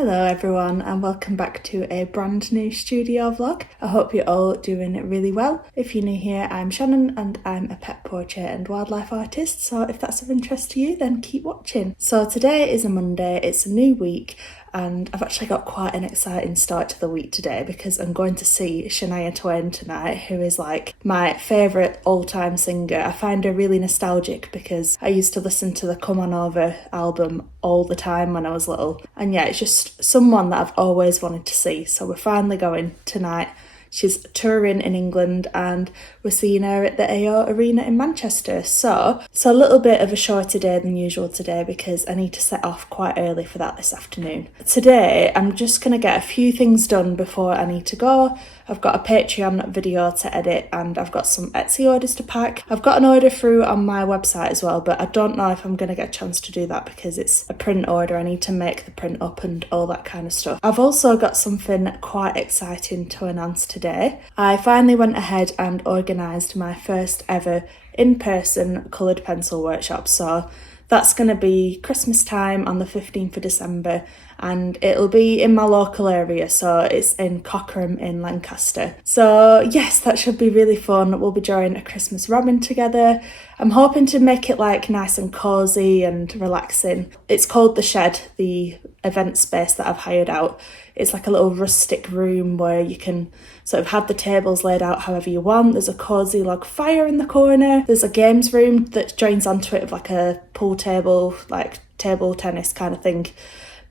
Hello everyone and welcome back to a brand new studio vlog. I hope you're all doing really well. If you're new here, I'm Shannon and I'm a pet portrait and wildlife artist, so if that's of interest to you then keep watching. So today is a Monday, it's a new week, and I've actually got quite an exciting start to the week today because I'm going to see Shania Twain tonight, who is like my favourite all-time singer. I find her really nostalgic because I used to listen to the Come On Over album all the time when I was little, and yeah, it's just someone that I've always wanted to see, so we're finally going tonight. She's touring in England and we're seeing her at the AO Arena in Manchester. So it's a little bit of a shorter day than usual today because I need to set off quite early for that this afternoon. Today, I'm just going to get a few things done before I need to go. I've got a Patreon video to edit and I've got some Etsy orders to pack. I've got an order through on my website as well, but I don't know if I'm going to get a chance to do that because it's a print order. I need to make the print up and all that kind of stuff. I've also got something quite exciting to announce today. I finally went ahead and organised my first ever in-person coloured pencil workshop. So that's going to be Christmas time on the 15th of December and it'll be in my local area, so it's in Cockerham in Lancaster. So yes, that should be really fun. We'll be drawing a Christmas robin together. I'm hoping to make it like nice and cosy and relaxing. It's called The Shed, the event space that I've hired out. It's like a little rustic room where you can sort of have the tables laid out however you want. There's a cosy log fire in the corner. There's a games room that joins onto it with like a pool table, like table tennis kind of thing,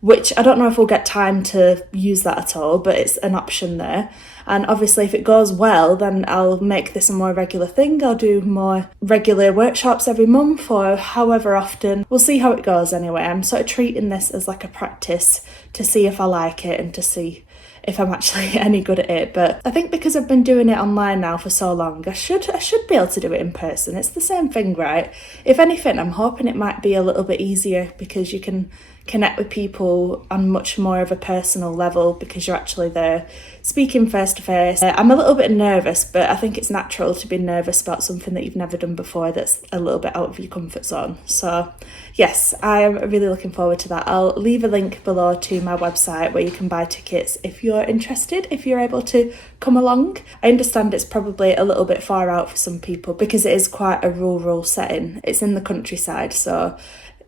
which I don't know if we'll get time to use that at all, but it's an option there. And obviously if it goes well, then I'll make this a more regular thing. I'll do more regular workshops every month or however often. We'll see how it goes anyway. I'm sort of treating this as like a practice to see if I like it and to see if I'm actually any good at it. But I think because I've been doing it online now for so long, I should be able to do it in person. It's the same thing, right? If anything, I'm hoping it might be a little bit easier because you can connect with people on much more of a personal level because you're actually there speaking face to face. I'm a little bit nervous, but I think it's natural to be nervous about something that you've never done before that's a little bit out of your comfort zone. So yes, I'm really looking forward to that. I'll leave a link below to my website where you can buy tickets if you're interested, if you're able to come along. I understand it's probably a little bit far out for some people because it is quite a rural setting. It's in the countryside, so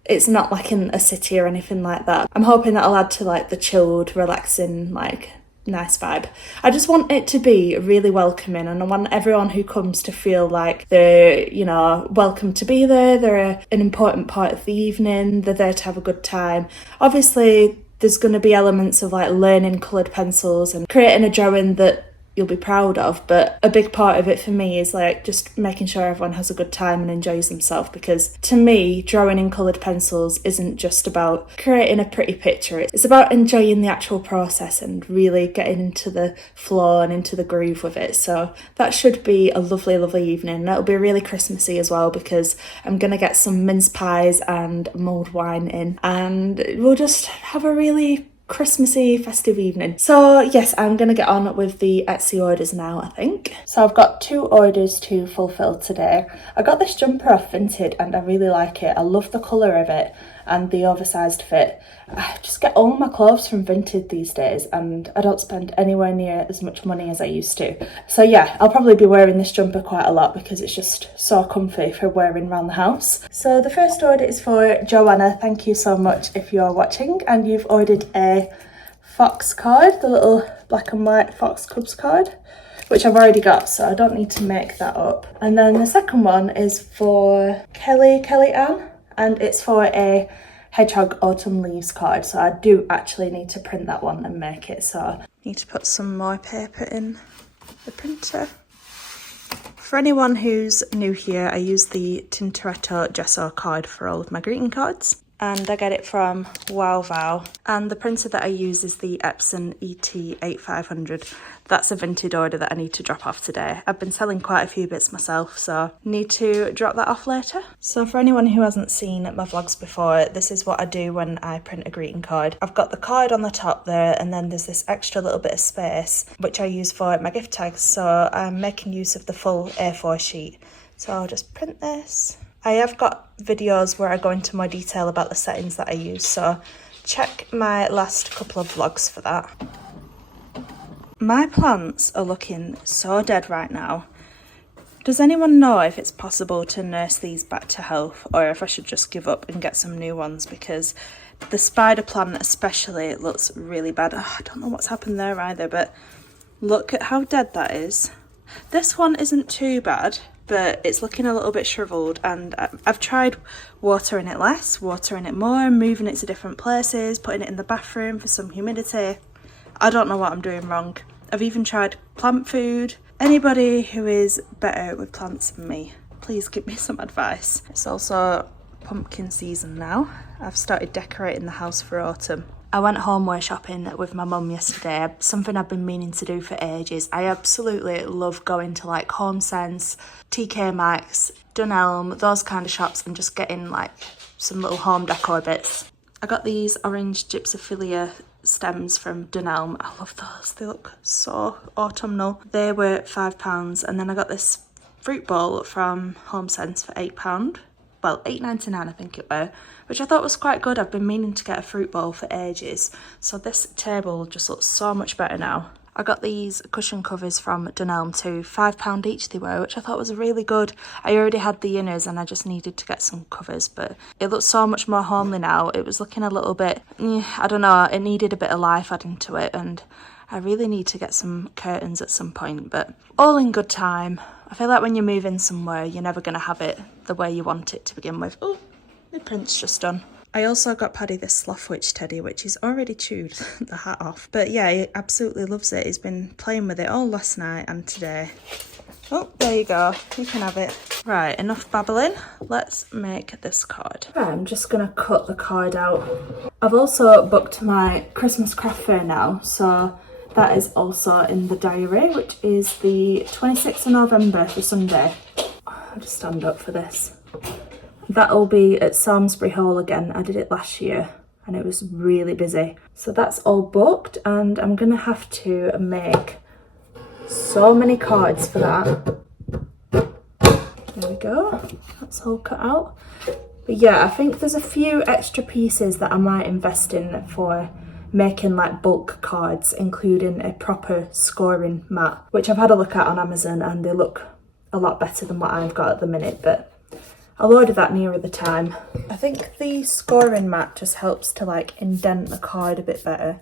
it's not like in a city or anything like that. I'm hoping that'll add to like the chilled, relaxing, like nice vibe. I just want it to be really welcoming and I want everyone who comes to feel like they're, you know, welcome to be there. They're an important part of the evening. They're there to have a good time. Obviously, there's going to be elements of like learning coloured pencils and creating a drawing that you'll be proud of, but a big part of it for me is like just making sure everyone has a good time and enjoys themselves, because to me drawing in coloured pencils isn't just about creating a pretty picture, it's about enjoying the actual process and really getting into the flow and into the groove with it. So that should be a lovely evening. It'll be really Christmassy as well because I'm gonna get some mince pies and mulled wine in and we'll just have a really Christmassy festive evening. So yes, I'm gonna get on with the Etsy orders now, I think. So I've got 2 orders to fulfill today. I got this jumper off Vinted and I really like it. I love the colour of it and the oversized fit. I just get all my clothes from Vinted these days and I don't spend anywhere near as much money as I used to. So yeah, I'll probably be wearing this jumper quite a lot because it's just so comfy for wearing around the house. So the first order is for Joanna. Thank you so much if you're watching and you've ordered a fox card, the little black and white fox cubs card, which I've already got, so I don't need to make that up. And then the second one is for Kelly Ann, and it's for a hedgehog autumn leaves card, so I do actually need to print that one and make it, so I need to put some more paper in the printer. For anyone who's new here, I use the Tintoretto Gesso card for all of my greeting cards, and I get it from WowVow, and the printer that I use is the Epson ET8500. That's a Vinted order that I need to drop off today. I've been selling quite a few bits myself, so need to drop that off later. So for anyone who hasn't seen my vlogs before, this is what I do when I print a greeting card. I've got the card on the top there, and then there's this extra little bit of space, which I use for my gift tags, so I'm making use of the full A4 sheet. So I'll just print this. I have got videos where I go into more detail about the settings that I use, so check my last couple of vlogs for that. My plants are looking so dead right now. Does anyone know if it's possible to nurse these back to health, or if I should just give up and get some new ones? Because the spider plant especially looks really bad. Oh, I don't know what's happened there either, but look at how dead that is. This one isn't too bad, but it's looking a little bit shriveled, and I've tried watering it less, watering it more, moving it to different places, putting it in the bathroom for some humidity. I don't know what I'm doing wrong. I've even tried plant food. Anybody who is better with plants than me, please give me some advice. It's also pumpkin season now. I've started decorating the house for autumn. I went homeware shopping with my mum yesterday, something I've been meaning to do for ages. I absolutely love going to like HomeSense, TK Maxx, Dunelm, those kind of shops, and just getting like some little home decor bits. I got these orange gypsophilia stems from Dunelm. I love those, they look so autumnal. They were £5, and then I got this fruit bowl from HomeSense for £8. Well, £8.99 I think it were, which I thought was quite good. I've been meaning to get a fruit bowl for ages, so this table just looks so much better now. I got these cushion covers from Dunelm too, £5 each they were, which I thought was really good. I already had the inners and I just needed to get some covers, but it looks so much more homely now. It was looking a little bit, I don't know, it needed a bit of life adding to it, and I really need to get some curtains at some point, but all in good time. I feel like when you move in somewhere, you're never going to have it the way you want it to begin with. Oh, my print's just done. I also got Paddy this Sloth Witch teddy, which he's already chewed the hat off. But yeah, he absolutely loves it. He's been playing with it all last night and today. Oh, there you go. You can have it. Right, enough babbling. Let's make this card. Right, I'm just going to cut the card out. I've also booked my Christmas craft fair now, so that is also in the diary, which is the 26th of November, the Sunday. I'll just stand up for this. That'll be at Samsbury Hall again. I did it last year and it was really busy. So that's all booked, and I'm gonna have to make so many cards for that. There we go, that's all cut out. But yeah, I think there's a few extra pieces that I might invest in for making like bulk cards, including a proper scoring mat, which I've had a look at on Amazon and they look a lot better than what I've got at the minute, but I'll order that nearer the time. I think the scoring mat just helps to like indent the card a bit better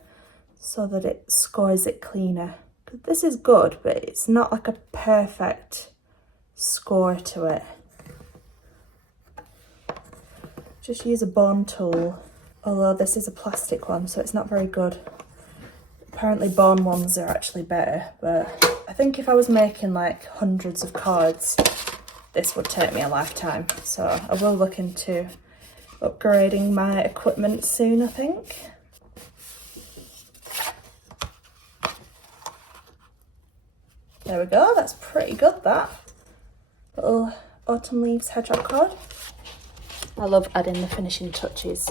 so that it scores it cleaner. This is good, but it's not like a perfect score to it. Just use a bone tool, although this is a plastic one, so it's not very good. Apparently bone ones are actually better, but I think if I was making like hundreds of cards, this would take me a lifetime. So I will look into upgrading my equipment soon, I think. There we go, that's pretty good, that. Little autumn leaves hedgehog card. I love adding the finishing touches.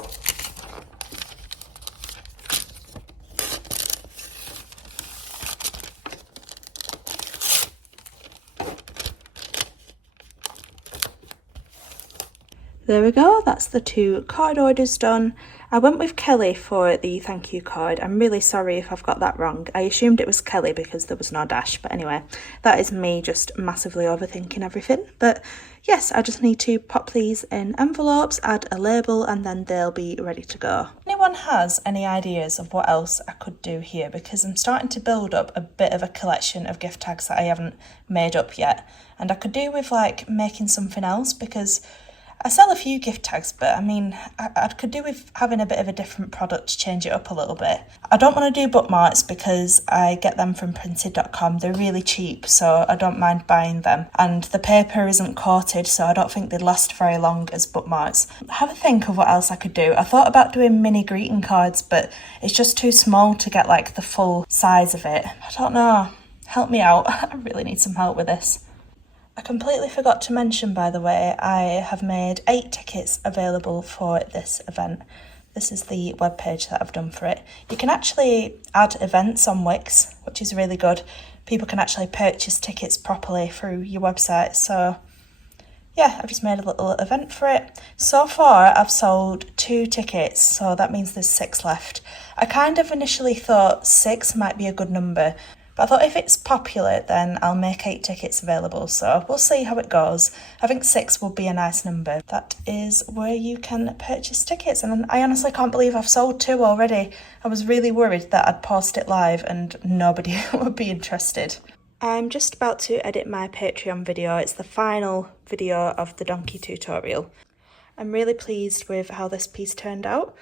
There we go, that's the 2 card orders done. I went with Kelly for the thank you card. I'm really sorry if I've got that wrong. I assumed it was Kelly because there was no dash, but anyway, that is me just massively overthinking everything. But yes, I just need to pop these in envelopes, add a label, and then they'll be ready to go. If anyone has any ideas of what else I could do here, because I'm starting to build up a bit of a collection of gift tags that I haven't made up yet, and I could do with like making something else, because I sell a few gift tags, but I mean, I could do with having a bit of a different product to change it up a little bit. I don't want to do bookmarks because I get them from printed.com. They're really cheap, so I don't mind buying them. And the paper isn't coated, so I don't think they'd last very long as bookmarks. Have a think of what else I could do. I thought about doing mini greeting cards, but it's just too small to get like the full size of it. I don't know. Help me out. I really need some help with this. I completely forgot to mention, by the way, I have made 8 tickets available for this event. This is the webpage that I've done for it. You can actually add events on Wix, which is really good. People can actually purchase tickets properly through your website. So yeah, I've just made a little event for it. So far, I've sold 2 tickets, so that means there's 6 left. I kind of initially thought 6 might be a good number, but I thought if it's popular, then I'll make 8 tickets available, so we'll see how it goes. I think 6 would be a nice number. That is where you can purchase tickets, and I honestly can't believe I've sold 2 already. I was really worried that I'd post it live and nobody would be interested. I'm just about to edit my Patreon video. It's the final video of the donkey tutorial. I'm really pleased with how this piece turned out.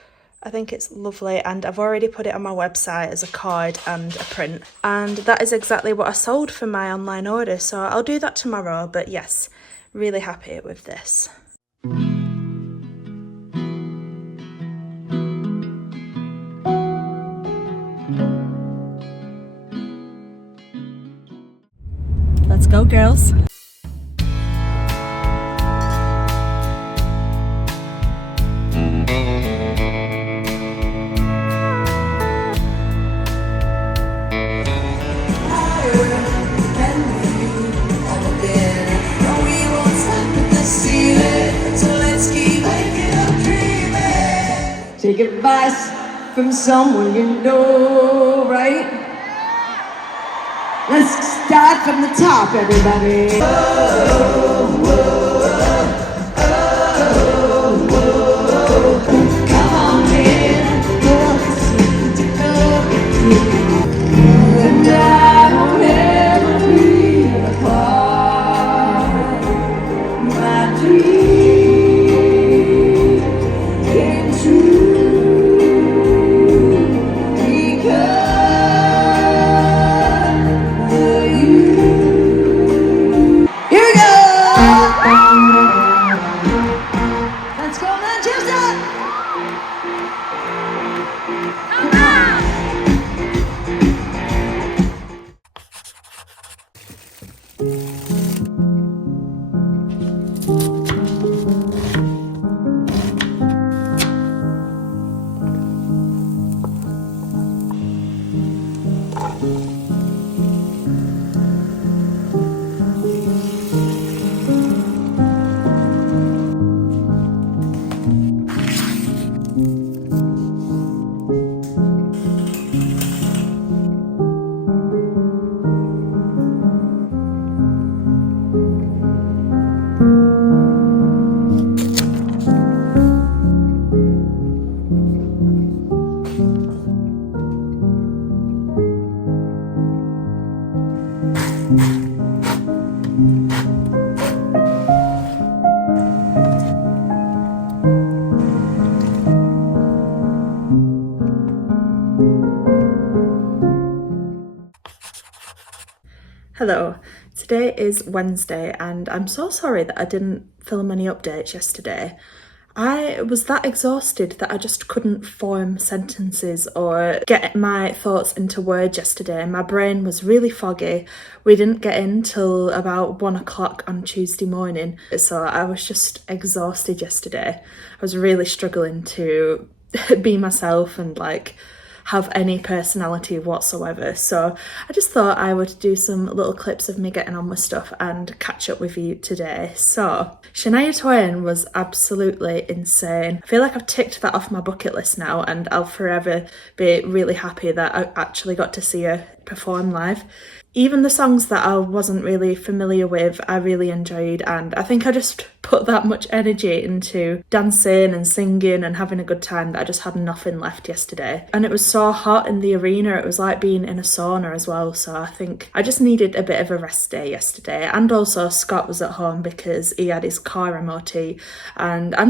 I think it's lovely, and I've already put it on my website as a card and a print. And that is exactly what I sold for my online order, so I'll do that tomorrow, but yes, really happy with this. Let's go, girls. Take advice from someone you know, right? Let's start from the top, everybody. Oh, whoa, oh, whoa. Come on in, take a look at me. And I will never be apart. My dream came true because here we go! Let's go, Manchester! Hello, today is Wednesday and I'm so sorry that I didn't film any updates yesterday. I was that exhausted that I just couldn't form sentences or get my thoughts into words yesterday. My brain was really foggy. We didn't get in till about 1 o'clock on Tuesday morning, so I was just exhausted yesterday. I was really struggling to be myself and have any personality whatsoever, so I just thought I would do some little clips of me getting on with stuff and catch up with you today. So Shania Twain was absolutely insane. I feel like I've ticked that off my bucket list now, and I'll forever be really happy that I actually got to see her perform live. Even the songs that I wasn't really familiar with, I really enjoyed, and I think I just put that much energy into dancing and singing and having a good time that I just had nothing left yesterday. And it was so hot in the arena, it was like being in a sauna as well, so I think I just needed a bit of a rest day yesterday. And also Scott was at home because he had his car MOT, and I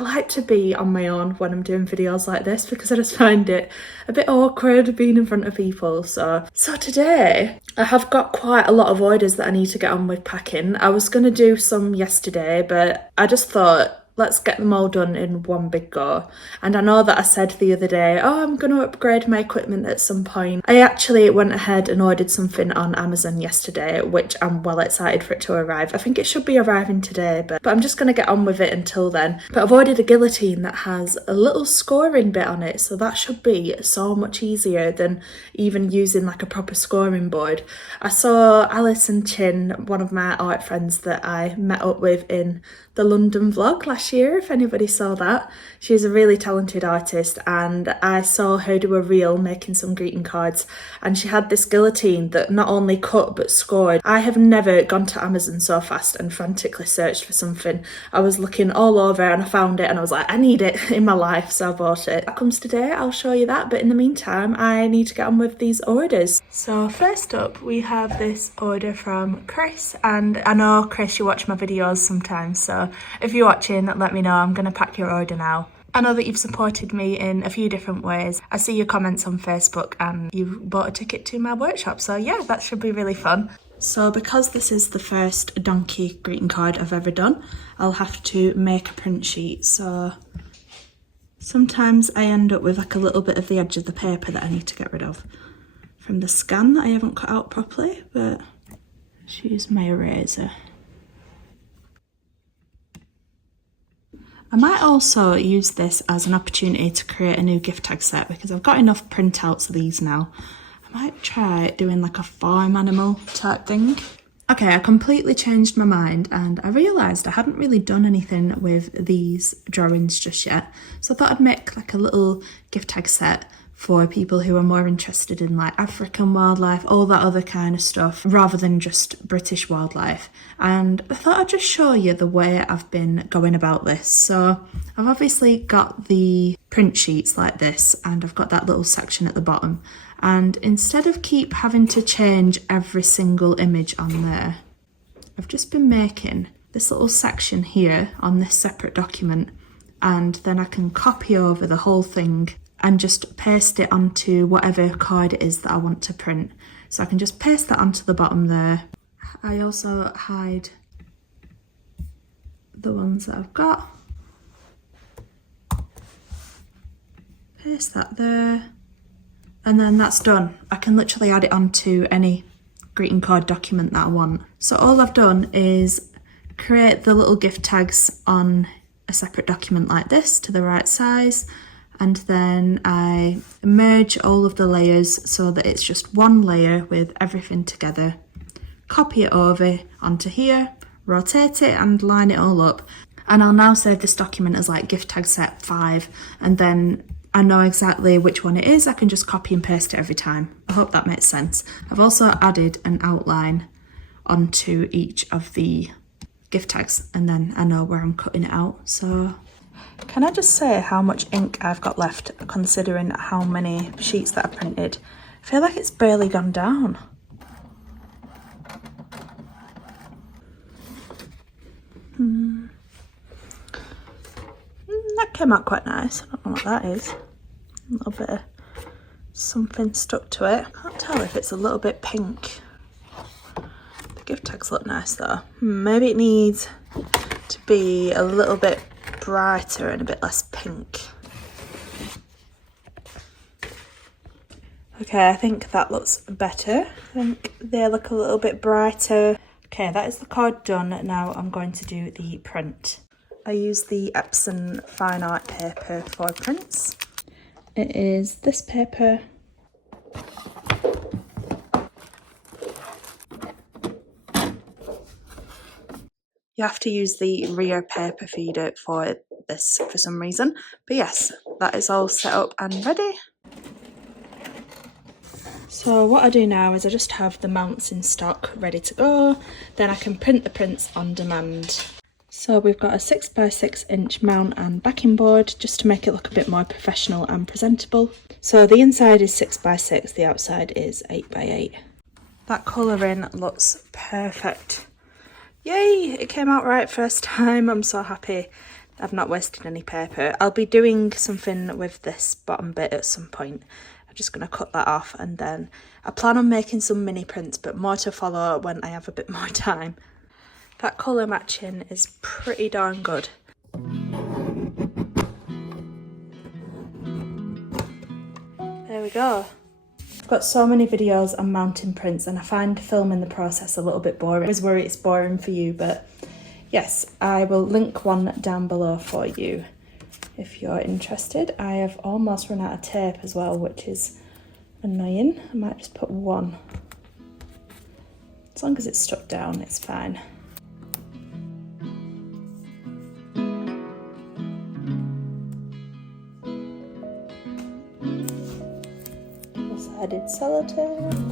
like to be on my own when I'm doing videos like this because I just find it a bit awkward being in front of people. So today I have got quite a lot of orders that I need to get on with packing. I was going to do some yesterday, but I just thought let's get them all done in one big go. And I know that I said the other day, oh, I'm going to upgrade my equipment at some point. I actually went ahead and ordered something on Amazon yesterday, which I'm well excited for it to arrive. I think it should be arriving today, but I'm just going to get on with it until then. But I've ordered a guillotine that has a little scoring bit on it, so that should be so much easier than even using like a proper scoring board. I saw Alice and Chin, one of my art friends that I met up with in the London vlog last year, if anybody saw that. She's a really talented artist, and I saw her do a reel making some greeting cards, and she had this guillotine that not only cut but scored. I have never gone to Amazon so fast and frantically searched for something. I was looking all over and I found it and I was like, I need it in my life, so I bought it. That comes today, I'll show you that, but in the meantime I need to get on with these orders. So first up we have this order from Chris, and I know Chris, you watch my videos sometimes, so if you're watching, let me know. I'm going to pack your order now. I know that you've supported me in a few different ways. I see your comments on Facebook and you bought a ticket to my workshop, so yeah, that should be really fun. So because this is the first donkey greeting card I've ever done, I'll have to make a print sheet. So sometimes I end up with like a little bit of the edge of the paper that I need to get rid of from the scan that I haven't cut out properly, but I'll use my eraser. I might also use this as an opportunity to create a new gift tag set because I've got enough printouts of these now. I might try doing like a farm animal type thing. Okay, I completely changed my mind and I realised I hadn't really done anything with these drawings just yet. So I thought I'd make like a little gift tag set for people who are more interested in like African wildlife, all that other kind of stuff, rather than just British wildlife. And I thought I'd just show you the way I've been going about this. So I've obviously got the print sheets like this, and I've got that little section at the bottom. And instead of keep having to change every single image on there, I've just been making this little section here on this separate document, and then I can copy over the whole thing and just paste it onto whatever card it is that I want to print. So I can just paste that onto the bottom there. I also hide the ones that I've got. Paste that there. And then that's done. I can literally add it onto any greeting card document that I want. So all I've done is create the little gift tags on a separate document like this to the right size. And then I merge all of the layers so that it's just one layer with everything together. Copy it over onto here, rotate it and line it all up. And I'll now save this document as like gift tag set 5, and then I know exactly which one it is. I can just copy and paste it every time. I hope that makes sense. I've also added an outline onto each of the gift tags, and then I know where I'm cutting it out. So can I just say how much ink I've got left, considering how many sheets that I printed? I feel like it's barely gone down. That came out quite nice. I don't know what that is. A little bit of something stuck to it. I can't tell if it's a little bit pink. The gift tags look nice though. Maybe it needs to be a little bit brighter and a bit less pink. Okay, I think that looks better. I think they look a little bit brighter. Okay, that is the card done. Now I'm going to do the print. I use the Epson fine art paper for prints. It is this paper. You have to use the rear paper feeder for this for some reason. But yes, that is all set up and ready. So what I do now is I just have the mounts in stock ready to go. Then I can print the prints on demand. So we've got a 6x6 inch mount and backing board just to make it look a bit more professional and presentable. So the inside is 6x6, the outside is 8x8. That colouring looks perfect. Yay, it came out right first time. I'm so happy. I've not wasted any paper. I'll be doing something with this bottom bit at some point. I'm just going to cut that off, and then I plan on making some mini prints, but more to follow when I have a bit more time. That colour matching is pretty darn good. we go. I've got so many videos on mounting prints and I find filming the process a little bit boring. I always worry it's boring for you, but yes, I will link one down below for you if you're interested. I have almost run out of tape as well, which is annoying. I might just put one. As long as it's stuck down, it's fine. Double-sided sellotape.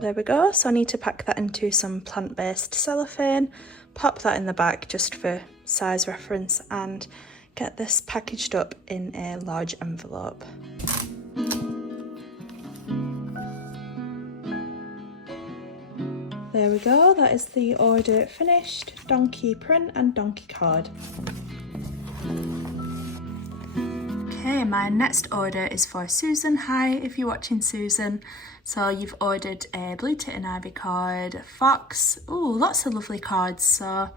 There we go, so I need to pack that into some plant-based cellophane, pop that in the back just for size reference, and get this packaged up in a large envelope. There we go, that is the order finished. Donkey print and donkey card. Okay, my next order is for Susan. Hi, if you're watching, Susan. So you've ordered a Blue Tit and Ivy card, Fox, ooh, lots of lovely cards. So I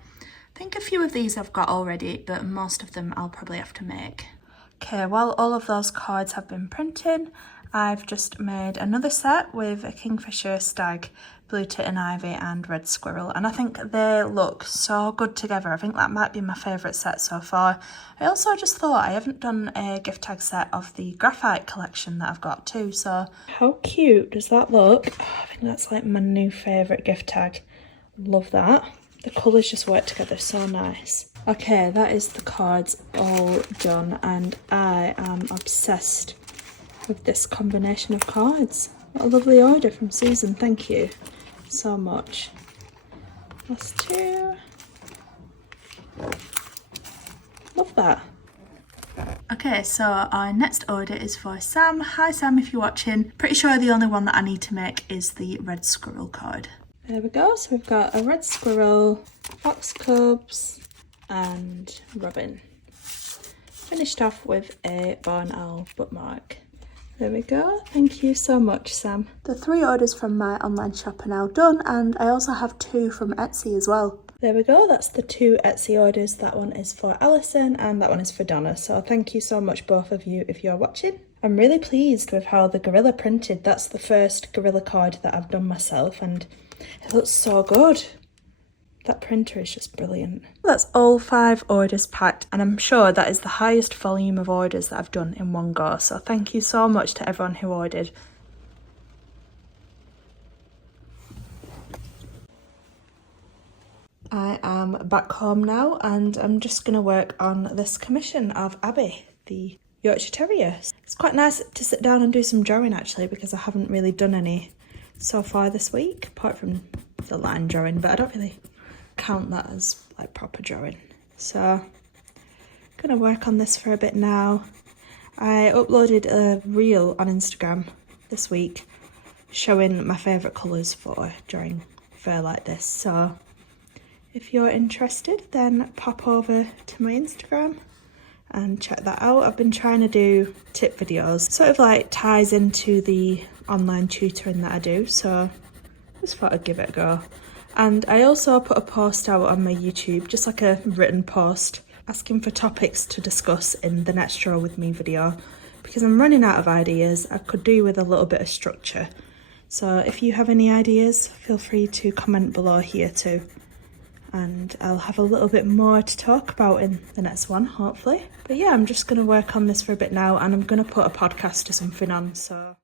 think a few of these I've got already, but most of them I'll probably have to make. Okay, while all of those cards have been printed, I've just made another set with a Kingfisher, Stag, Blue Tit and Ivy and Red Squirrel, and I think they look so good together. I think that might be my favourite set so far. I also just thought I haven't done a gift tag set of the graphite collection that I've got too, so how cute does that look? Oh, I think that's like my new favourite gift tag. Love that. The colours just work together so nice. Okay, that is the cards all done, and I am obsessed with this combination of cards. What a lovely order from Susan, thank you so much. Last two. Love that. Okay, so our next order is for Sam. Hi Sam, if you're watching. Pretty sure the only one that I need to make is the Red Squirrel card. There we go, so we've got a Red Squirrel, Fox Cubs and Robin. Finished off with a Barn Owl bookmark. There we go, thank you so much Sam. The 3 orders from my online shop are now done, and I also have 2 from Etsy as well. There we go, that's the 2 Etsy orders. That one is for Alison and that one is for Donna, so thank you so much both of you if you're watching. I'm really pleased with how the Gorilla printed. That's the first Gorilla card that I've done myself and it looks so good. That printer is just brilliant. That's all 5 orders packed, and I'm sure that is the highest volume of orders that I've done in one go, so thank you so much to everyone who ordered. I am back home now and I'm just going to work on this commission of Abby, the Yorkshire Terrier. It's quite nice to sit down and do some drawing actually, because I haven't really done any so far this week, apart from the line drawing, but I don't really count that as like proper drawing. So I'm gonna work on this for a bit now. I uploaded a reel on Instagram this week showing my favourite colours for drawing fur like this, so if you're interested then pop over to my Instagram and check that out. I've been trying to do tip videos, sort of like ties into the online tutoring that I do, so I just thought I'd give it a go. And I also put a post out on my YouTube, just like a written post, asking for topics to discuss in the next Draw With Me video, because I'm running out of ideas. I could do with a little bit of structure. So if you have any ideas, feel free to comment below here too. And I'll have a little bit more to talk about in the next one, hopefully. But yeah, I'm just going to work on this for a bit now, and I'm going to put a podcast or something on, so...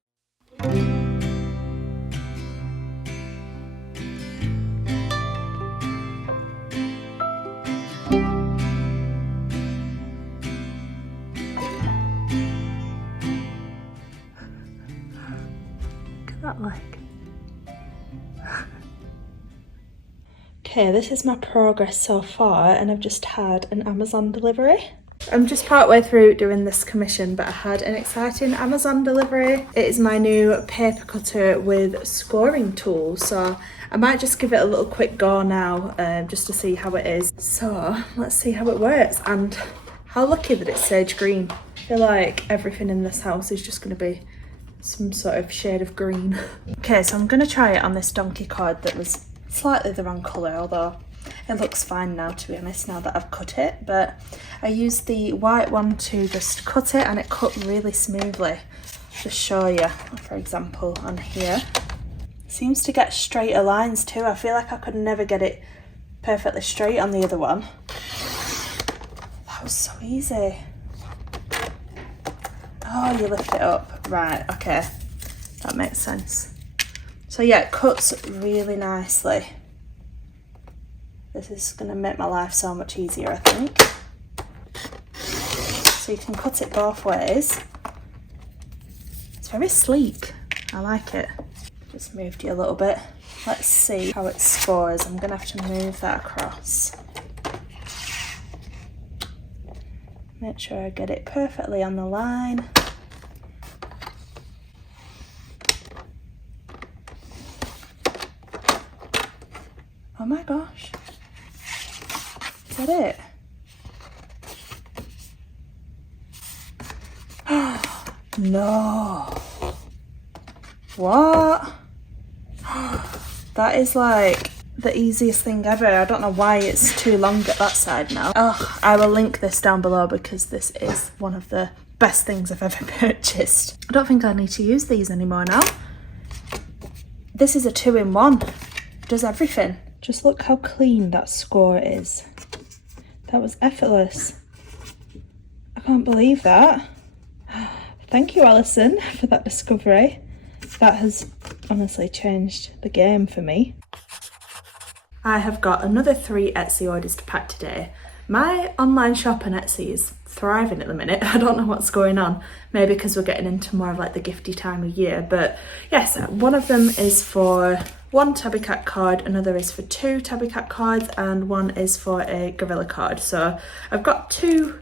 That like. Okay, this is my progress so far, and I've just had an Amazon delivery. I'm just partway through doing this commission, but I had an exciting Amazon delivery. It is my new paper cutter with scoring tool, so I might just give it a little quick go now, just to see how it is. So let's see how it works, and how lucky that it's sage green. I feel like everything in this house is just going to be some sort of shade of green. Okay, so I'm going to try it on this donkey card that was slightly the wrong colour, although It looks fine now, to be honest, now that I've cut it, but I used the white one to just cut it and it cut really smoothly. Just show you, for example, on here. Seems to get straighter lines too. I feel like I could never get it perfectly straight on the other one. That was so easy. Oh, you lift it up. Right, okay. That makes sense. So yeah, it cuts really nicely. This is going to make my life so much easier, I think. So you can cut it both ways. It's very sleek. I like it. Just moved you a little bit. Let's see how it scores. I'm going to have to move that across. Make sure I get it perfectly on the line. Oh my gosh. Is that it? No. What? That is like the easiest thing ever. I don't know why it's too long at that side now. Oh, I will link this down below because this is one of the best things I've ever purchased. I don't think I need to use these anymore now. This is a 2-in-1. It does everything. Just look how clean that score is. That was effortless. I can't believe that. Thank you, Alison, for that discovery. That has honestly changed the game for me. I have got another 3 Etsy orders to pack today. My online shop on Etsy is thriving at the minute. I don't know what's going on. Maybe because we're getting into more of like the gifty time of year. But yes, one of them is for 1 Tabby Cat card, another is for 2 Tabby Cat cards, and one is for a Gorilla card. So I've got 2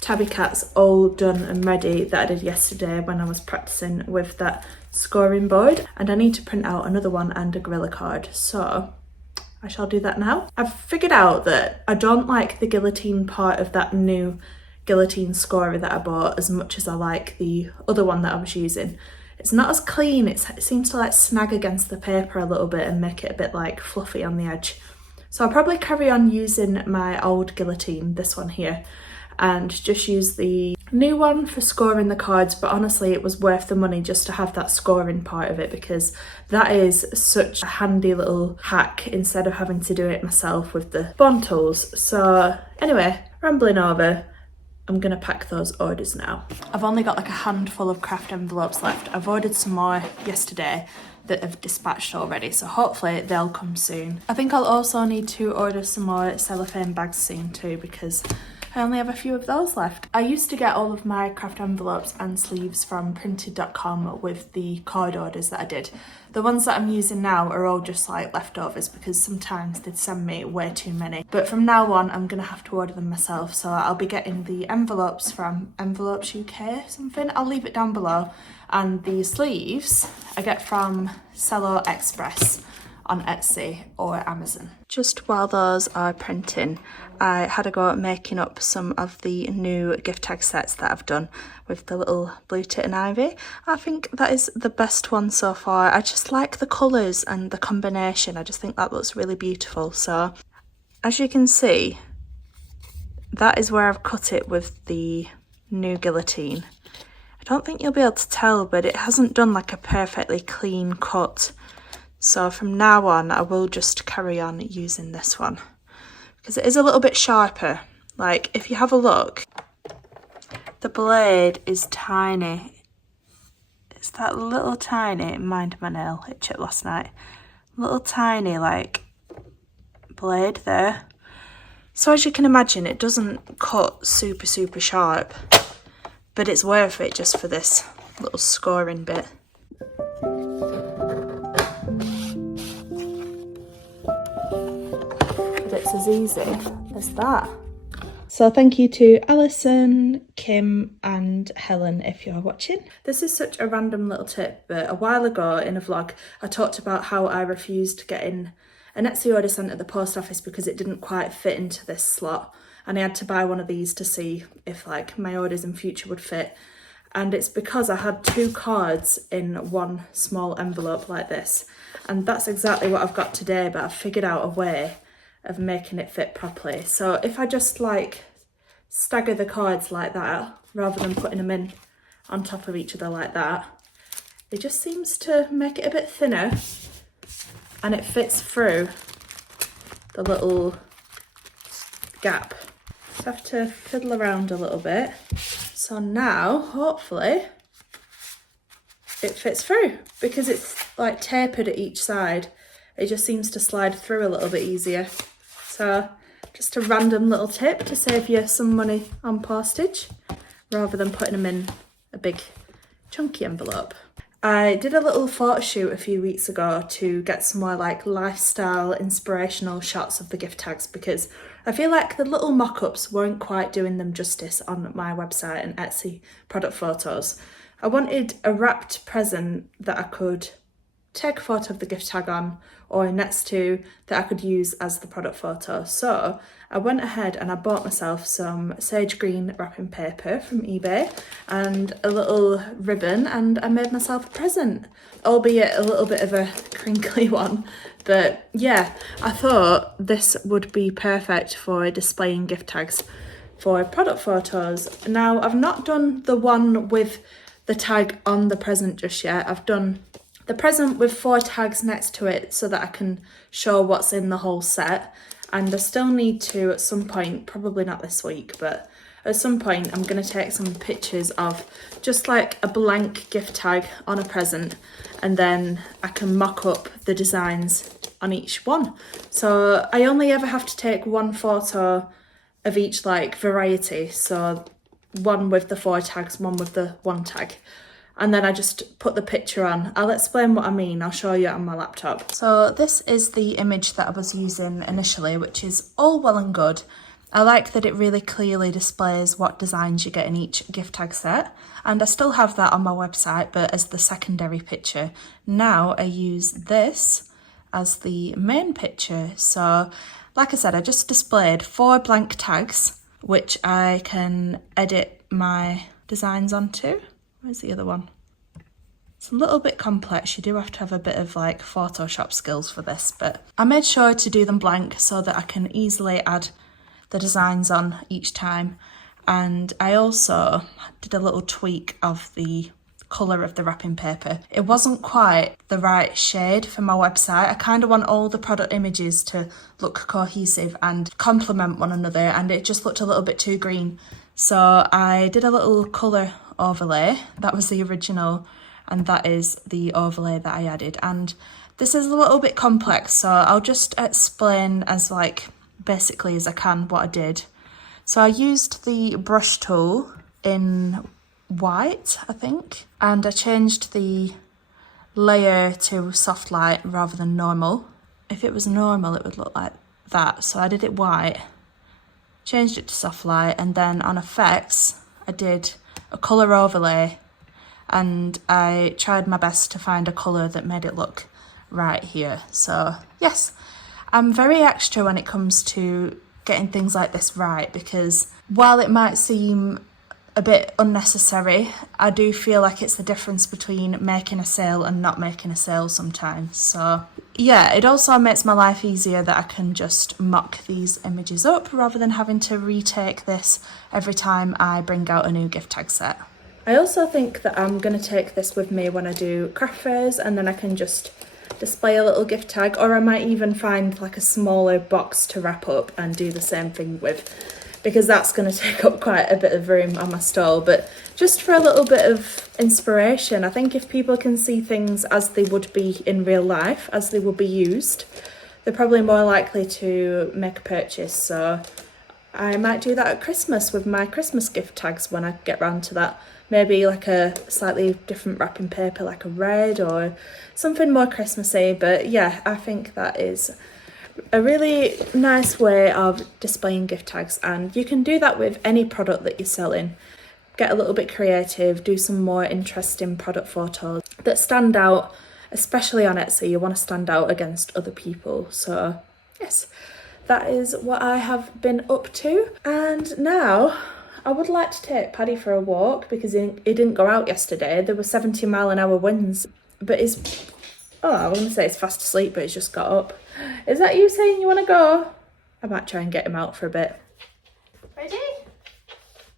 Tabby Cats all done and ready that I did yesterday when I was practicing with that scoring board, and I need to print out another one and a Gorilla card, so I shall do that now. I've figured out that I don't like the guillotine part of that new guillotine scorer that I bought as much as I like the other one that I was using. It's not as clean, it seems to like snag against the paper a little bit and make it a bit like fluffy on the edge. So I'll probably carry on using my old guillotine, this one here, and just use the new one for scoring the cards. But honestly, it was worth the money just to have that scoring part of it, because that is such a handy little hack instead of having to do it myself with the bond tools. So anyway, rambling over, I'm gonna pack those orders now. I've only got like a handful of craft envelopes left. I've ordered some more yesterday that have dispatched already, so hopefully they'll come soon. I think I'll also need to order some more cellophane bags soon too, because I only have a few of those left. I used to get all of my craft envelopes and sleeves from printed.com with the card orders that I did. The ones that I'm using now are all just like leftovers because sometimes they'd send me way too many. But from now on, I'm gonna have to order them myself. So I'll be getting the envelopes from Envelopes UK something. I'll leave it down below. And the sleeves I get from Cello Express on Etsy or Amazon. Just while those are printing, I had a go at making up some of the new gift tag sets that I've done with the little blue tit and ivy. I think that is the best one so far. I just like the colours and the combination. I just think that looks really beautiful. So as you can see, that is where I've cut it with the new guillotine. I don't think you'll be able to tell, but it hasn't done like a perfectly clean cut. So from now on, I will just carry on using this one because it is a little bit sharper. Like if you have a look, the blade is tiny. It's that little tiny, mind my nail, it chipped last night. Little tiny like blade there. So as you can imagine, it doesn't cut super sharp, but it's worth it just for this little scoring bit. It's as easy as that. So thank you to Alison, Kim and Helen if you're watching. This is such a random little tip, but a while ago in a vlog I talked about how I refused getting an Etsy order sent at the post office because it didn't quite fit into this slot, and I had to buy one of these to see if like my orders in future would fit. And it's because I had 2 cards in one small envelope like this, and that's exactly what I've got today, but I've figured out a way of making it fit properly. So if I just like stagger the cords like that, rather than putting them in on top of each other like that, it just seems to make it a bit thinner and it fits through the little gap. Just have to fiddle around a little bit. So now, hopefully, it fits through because it's like tapered at each side. It just seems to slide through a little bit easier. So just a random little tip to save you some money on postage rather than putting them in a big chunky envelope. I did a little photo shoot a few weeks ago to get some more like lifestyle inspirational shots of the gift tags because I feel like the little mock-ups weren't quite doing them justice on my website and Etsy product photos. I wanted a wrapped present that I could take a photo of the gift tag on or next to that I could use as the product photo. So I went ahead and I bought myself some sage green wrapping paper from eBay and a little ribbon, and I made myself a present, albeit a little bit of a crinkly one. But yeah, I thought this would be perfect for displaying gift tags for product photos. Now, I've not done the one with the tag on the present just yet. I've done the present with 4 tags next to it so that I can show what's in the whole set. And I still need to, at some point, probably not this week, but at some point I'm going to take some pictures of just like a blank gift tag on a present, and then I can mock up the designs on each one. So I only ever have to take one photo of each like variety. So one with the 4 tags, one with the 1 tag. And then I just put the picture on. I'll explain what I mean. I'll show you on my laptop. So this is the image that I was using initially, which is all well and good. I like that it really clearly displays what designs you get in each gift tag set. And I still have that on my website, but as the secondary picture. Now I use this as the main picture. So like I said, I just displayed 4 blank tags, which I can edit my designs onto. Where's the other one? It's a little bit complex. You do have to have a bit of like Photoshop skills for this, but I made sure to do them blank so that I can easily add the designs on each time. And I also did a little tweak of the colour of the wrapping paper. It wasn't quite the right shade for my website. I kind of want all the product images to look cohesive and complement one another, and it just looked a little bit too green. So I did a little colour overlay. That was the original, and that is the overlay that I added. And this is a little bit complex, so I'll just explain as like basically as I can what I did. So I used the brush tool in white, I think, and I changed the layer to soft light rather than normal. If it was normal, it would look like that. So I did it white, changed it to soft light, and then on effects, I did a colour overlay, and I tried my best to find a colour that made it look right here. So yes, I'm very extra when it comes to getting things like this right, because while it might seem a bit unnecessary, I do feel like it's the difference between making a sale and not making a sale sometimes. So yeah, it also makes my life easier that I can just mock these images up rather than having to retake this every time I bring out a new gift tag set. I also think that I'm going to take this with me when I do craft fairs, and then I can just display a little gift tag, or I might even find like a smaller box to wrap up and do the same thing with, because that's going to take up quite a bit of room on my stall. But just for a little bit of inspiration, I think if people can see things as they would be in real life, as they would be used, they're probably more likely to make a purchase. So I might do that at Christmas with my Christmas gift tags when I get round to that. Maybe like a slightly different wrapping paper, like a red or something more Christmassy. But yeah, I think that is a really nice way of displaying gift tags, and you can do that with any product that you're selling. Get a little bit creative, do some more interesting product photos that stand out, especially on Etsy. You want to stand out against other people. So yes, that is what I have been up to. And now I would like to take Paddy for a walk because he didn't go out yesterday. There were 70-mile-an-hour winds, but I want to say he's fast asleep, but he's just got up. Is that you saying you want to go? I might try and get him out for a bit. Ready?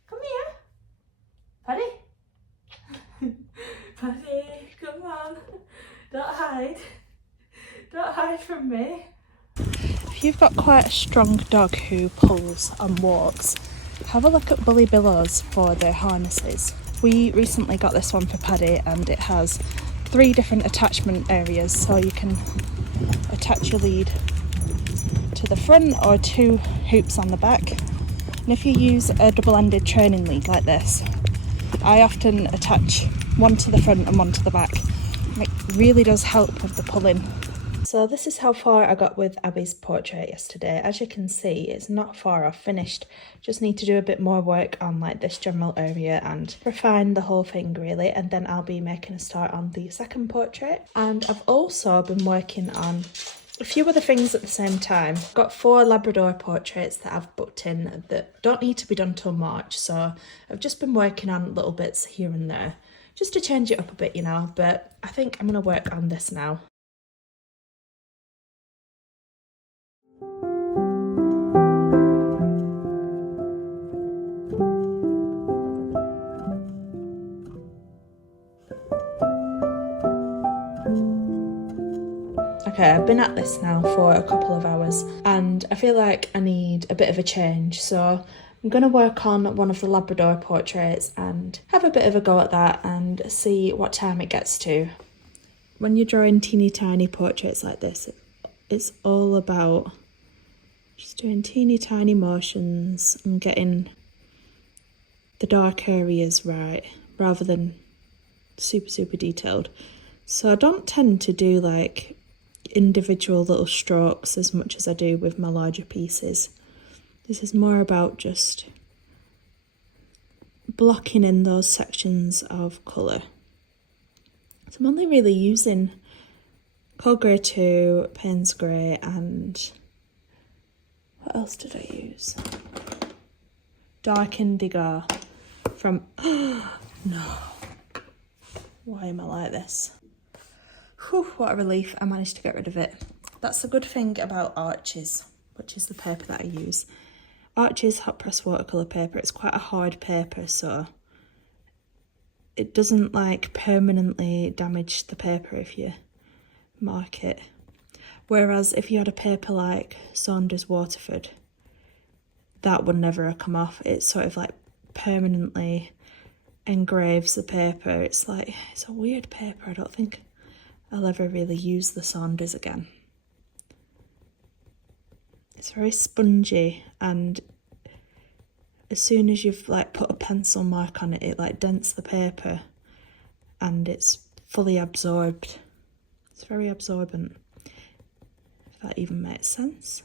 Come here. Paddy? Paddy, come on. Don't hide. Don't hide from me. If you've got quite a strong dog who pulls and walks, have a look at Bully Billows for their harnesses. We recently got this one for Paddy and it has 3 different attachment areas, so you can attach your lead to the front or 2 hoops on the back. And if you use a double-ended training lead like this, I often attach one to the front and one to the back. It really does help with the pulling. So this is how far I got with Abby's portrait yesterday. As you can see, it's not far off finished. Just need to do a bit more work on like this general area and refine the whole thing really, and then I'll be making a start on the second portrait. And I've also been working on a few other things at the same time. I've got 4 Labrador portraits that I've booked in that don't need to be done till March, so I've just been working on little bits here and there just to change it up a bit, you know, but I think I'm going to work on this now. Okay, I've been at this now for a couple of hours and I feel like I need a bit of a change, so I'm going to work on one of the Labrador portraits and have a bit of a go at that and see what time it gets to. When you're drawing teeny tiny portraits like this, it's all about just doing teeny tiny motions and getting the dark areas right rather than super detailed. So I don't tend to do like individual little strokes as much as I do with my larger pieces. This is more about just blocking in those sections of colour. So I'm only really using Cold Grey 2, Payne's Grey, and what else did I use? Dark Indigo from, no, why am I like this? Whew, what a relief, I managed to get rid of it. That's the good thing about Arches, which is the paper that I use. Arches hot press watercolour paper, it's quite a hard paper, so it doesn't like permanently damage the paper if you mark it. Whereas if you had a paper like Saunders Waterford, that would never come off. It sort of like permanently engraves the paper. It's like, it's a weird paper. I don't think I'll ever really use the Saunders again. It's very spongy, and as soon as you've like put a pencil mark on it, it like dents the paper and it's fully absorbed. It's very absorbent, if that even makes sense.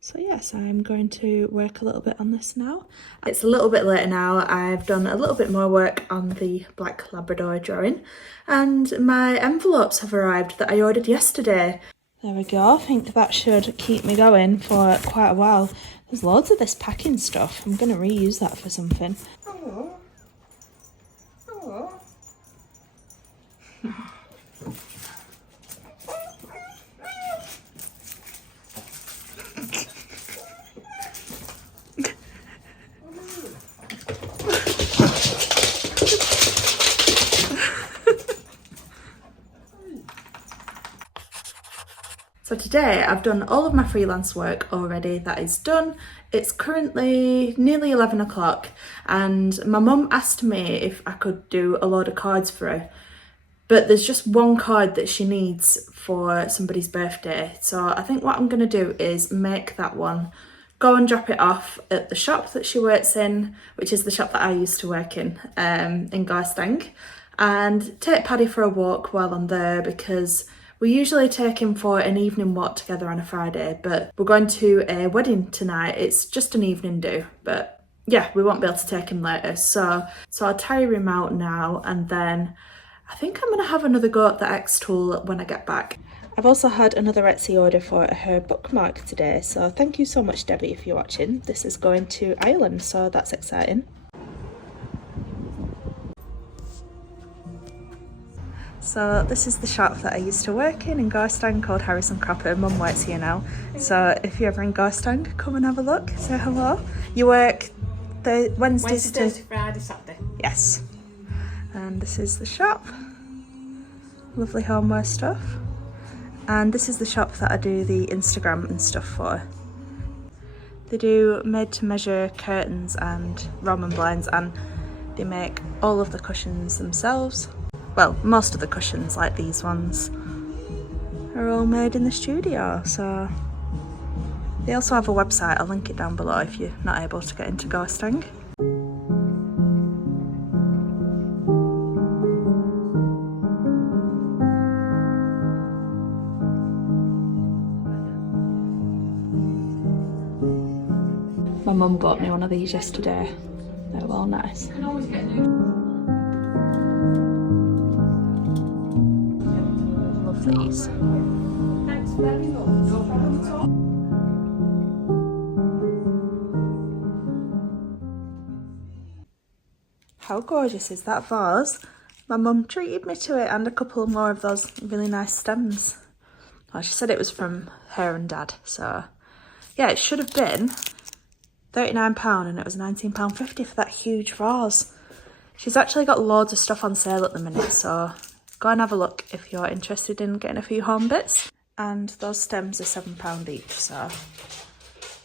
So yes, I'm going to work a little bit on this now. It's a little bit later now. I've done a little bit more work on the black Labrador drawing and my envelopes have arrived that I ordered yesterday. There we go, I think that should keep me going for quite a while. There's loads of this packing stuff. I'm going to reuse that for something. Oh. Oh. So today I've done all of my freelance work already. That is done. It's currently nearly 11 o'clock and my mum asked me if I could do a load of cards for her, but there's just one card that she needs for somebody's birthday. So I think what I'm going to do is make that one, go and drop it off at the shop that she works in, which is the shop that I used to work in Garstang, and take Paddy for a walk while I'm there, because we usually take him for an evening walk together on a Friday, but we're going to a wedding tonight. It's just an evening do, but yeah, we won't be able to take him later. So I'll tire him out now, and then I think I'm going to have another go at the xTool when I get back. I've also had another Etsy order for her bookmark today, so thank you so much, Debbie, if you're watching. This is going to Ireland, so that's exciting. So this is the shop that I used to work in Garstang, called Harrison Cropper. Mum works here now. So if you're ever in Garstang, come and have a look, say hello. You work the Wednesdays to Friday, Saturday. Yes. And this is the shop. Lovely homeware stuff. And this is the shop that I do the Instagram and stuff for. They do made to measure curtains and Roman blinds, and they make all of the cushions themselves. Well, most of the cushions, like these ones, are all made in the studio. So they also have a website, I'll link it down below if you're not able to get into Garstang. My mum bought me one of these yesterday. They were all nice. Love these. Thanks very much. No problem at all. How gorgeous is that vase? My mum treated me to it, and a couple more of those really nice stems. Well, she said it was from her and Dad, so yeah, it should have been £39 and it was £19.50 for that huge vase. She's actually got loads of stuff on sale at the minute, so go and have a look if you're interested in getting a few home bits. And those stems are £7 each, so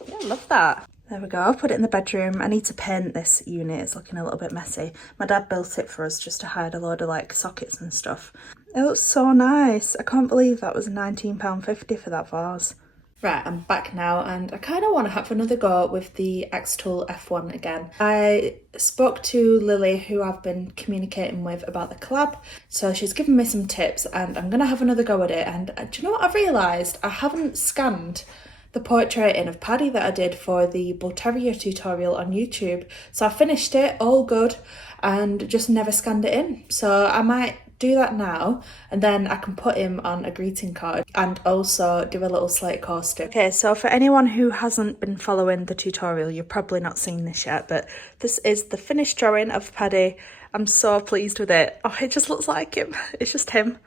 yeah, love that. There we go, put it in the bedroom. I need to paint this unit, it's looking a little bit messy. My dad built it for us just to hide a load of like sockets and stuff. It looks so nice. I can't believe that was £19.50 for that vase. Right, I'm back now and I kind of want to have another go with the xTool F1 again. I spoke to Lily, who I've been communicating with about the collab, so she's given me some tips and I'm going to have another go at it. And do you know what I've realised? I haven't scanned the portraiting of Paddy that I did for the Bull Terrier tutorial on YouTube. So I finished it, all good, and just never scanned it in. So I might do that now, and then I can put him on a greeting card and also do a little slate coaster. Okay, so for anyone who hasn't been following the tutorial, you've probably not seen this yet, but this is the finished drawing of Paddy. I'm so pleased with it. Oh, it just looks like him. It's just him.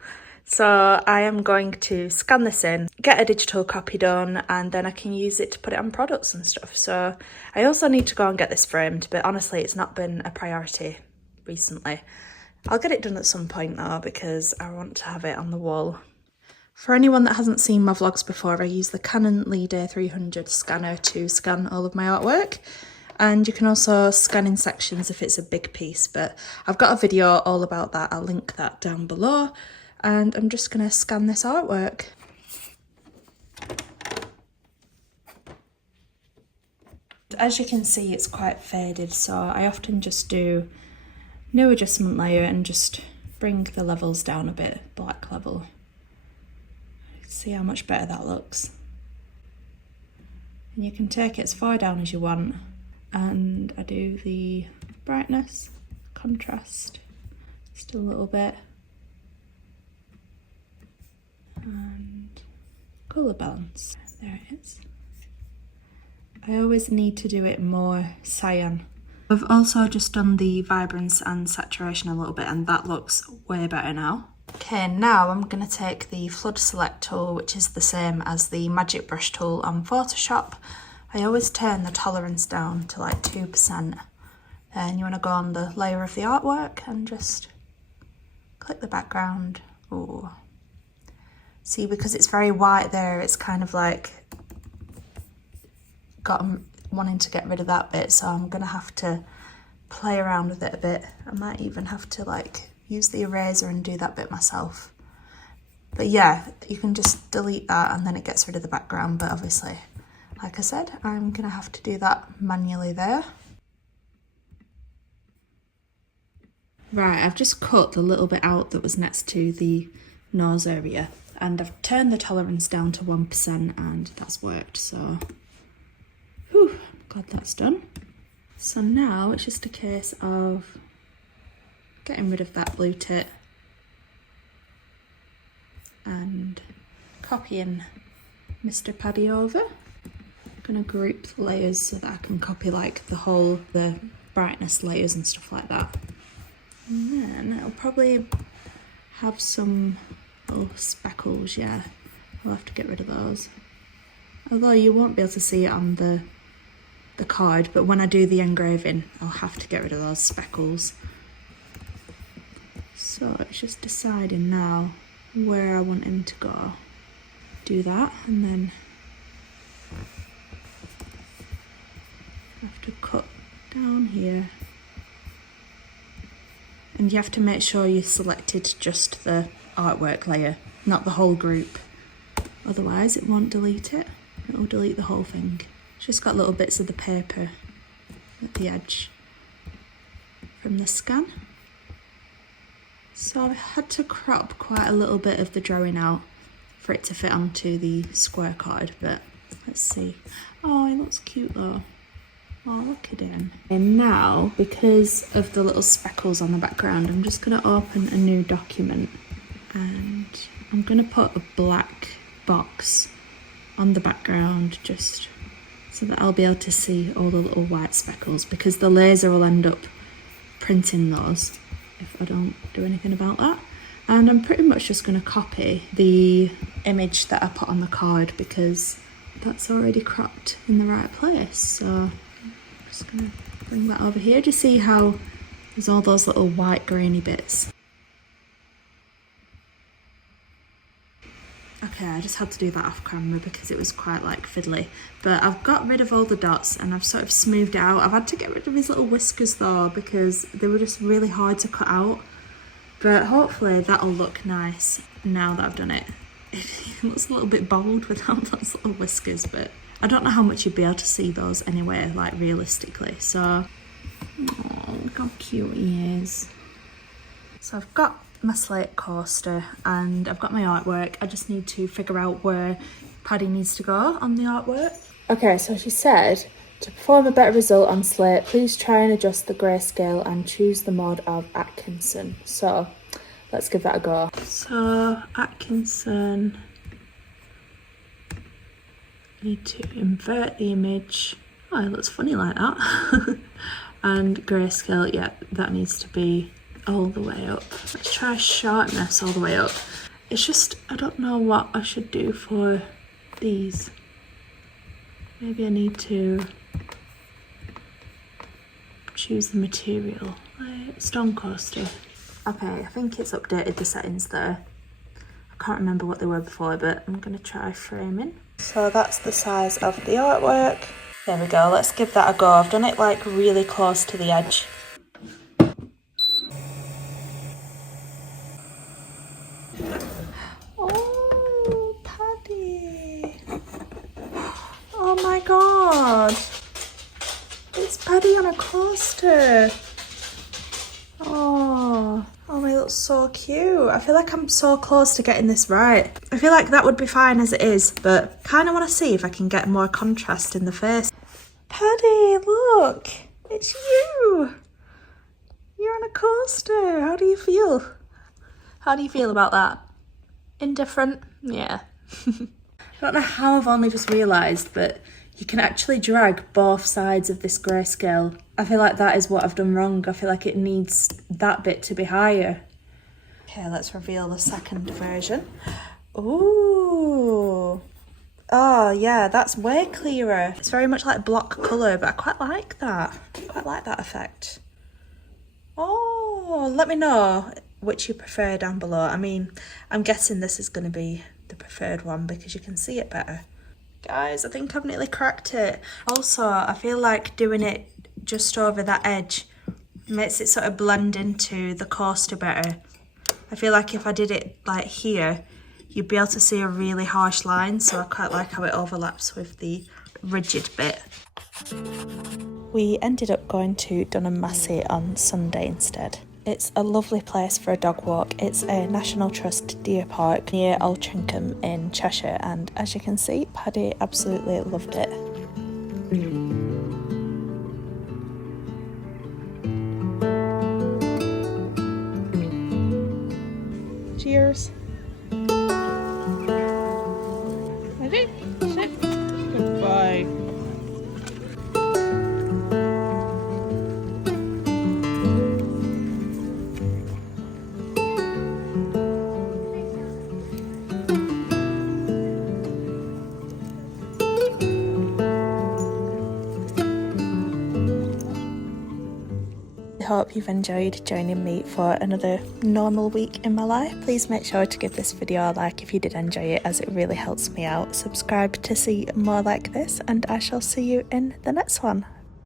So I am going to scan this in, get a digital copy done, and then I can use it to put it on products and stuff. So I also need to go and get this framed, but honestly, it's not been a priority recently. I'll get it done at some point though, because I want to have it on the wall. For anyone that hasn't seen my vlogs before, I use the Canon Leader 300 scanner to scan all of my artwork. And you can also scan in sections if it's a big piece, but I've got a video all about that. I'll link that down below. And I'm just going to scan this artwork. As you can see, it's quite faded, so I often just do new adjustment layer and just bring the levels down a bit, black level. See how much better that looks. And you can take it as far down as you want. And I do the brightness, contrast, just a little bit. And colour balance, there it is. I always need to do it more cyan. I've also just done the vibrance and saturation a little bit, and that looks way better now. Okay, now I'm going to take the flood select tool, which is the same as the magic brush tool on Photoshop. I always turn the tolerance down to like 2%. Then you want to go on the layer of the artwork and just click the background. Ooh. See, because it's very white there, it's kind of like wanting to get rid of that bit, so I'm gonna have to play around with it a bit. I might even have to like use the eraser and do that bit myself. But yeah, you can just delete that and then it gets rid of the background, but obviously, like I said, I'm gonna have to do that manually there. Right, I've just cut the little bit out that was next to the nose area, and I've turned the tolerance down to 1% and that's worked, so whew, glad that's done. So now it's just a case of getting rid of that blue tip and copying Mr. Paddy over. I'm gonna group the layers so that I can copy like the brightness layers and stuff like that. And then I'll probably have some little speckles, yeah. I'll have to get rid of those. Although you won't be able to see it on the card, but when I do the engraving, I'll have to get rid of those speckles. So it's just deciding now where I want him to go. Do that, and then I have to cut down here. And you have to make sure you selected just the artwork layer, not the whole group. Otherwise it won't delete it. It will delete the whole thing. It's just got little bits of the paper at the edge from the scan. So I had to crop quite a little bit of the drawing out for it to fit onto the square card, but let's see. Oh, it looks cute though. Oh, look at him. And now, because of the little speckles on the background, I'm just gonna open a new document and I'm gonna put a black box on the background just so that I'll be able to see all the little white speckles, because the laser will end up printing those if I don't do anything about that. And I'm pretty much just going to copy the image that I put on the card because that's already cropped in the right place. So I'm just going to bring that over here to see how there's all those little white grainy bits. Okay, I just had to do that off camera because it was quite like fiddly. But I've got rid of all the dots and I've sort of smoothed it out. I've had to get rid of his little whiskers though because they were just really hard to cut out. But hopefully that'll look nice now that I've done it. It looks a little bit bold without those little whiskers, but I don't know how much you'd be able to see those anyway, like realistically. So, oh, look how cute he is. So I've got my slate coaster and I've got my artwork. I just need to figure out where Paddy needs to go on the artwork. Okay, so she said, to perform a better result on slate, please try and adjust the grayscale and choose the mode of Atkinson. So let's give that a go. So Atkinson, need to invert the image. Oh, it looks funny like that. And grayscale, yeah, that needs to be all the way up. Let's try sharpness all the way up. It's just, I don't know what I should do for these. Maybe I need to choose the material. Stone coaster. Okay, I think it's updated the settings there. I can't remember what they were before, but I'm gonna try framing. So that's the size of the artwork. There we go, let's give that a go. I've done it like really close to the edge. Oh, Paddy. Oh my god. It's Paddy on a coaster. Oh, he looks so cute. I feel like I'm so close to getting this right. I feel like that would be fine as it is, but kind of want to see if I can get more contrast in the face. Paddy, look, it's you. You're on a coaster. How do you feel? How do you feel about that? Indifferent? Yeah. I don't know how I've only just realised, but you can actually drag both sides of this grayscale. I feel like that is what I've done wrong. I feel like it needs that bit to be higher. Okay, let's reveal the second version. Ooh. Oh yeah, that's way clearer. It's very much like block colour, but I quite like that. I quite like that effect. Oh, let me know which you prefer down below. I mean, I'm guessing this is going to be the preferred one because you can see it better. Guys, I think I've nearly cracked it. Also, I feel like doing it just over that edge makes it sort of blend into the coaster better. I feel like if I did it like here, you'd be able to see a really harsh line, so I quite like how it overlaps with the rigid bit. We ended up going to Dunham Massey on Sunday instead. It's a lovely place for a dog walk. It's a National Trust deer park near Altrincham in Cheshire, and as you can see, Paddy absolutely loved it. Cheers. Ready? Sit. Goodbye. hope you've enjoyed joining me for another normal week in my life. Please make sure to give this video a like if you did enjoy it, as it really helps me out. Subscribe to see more like this, and I shall see you in the next one.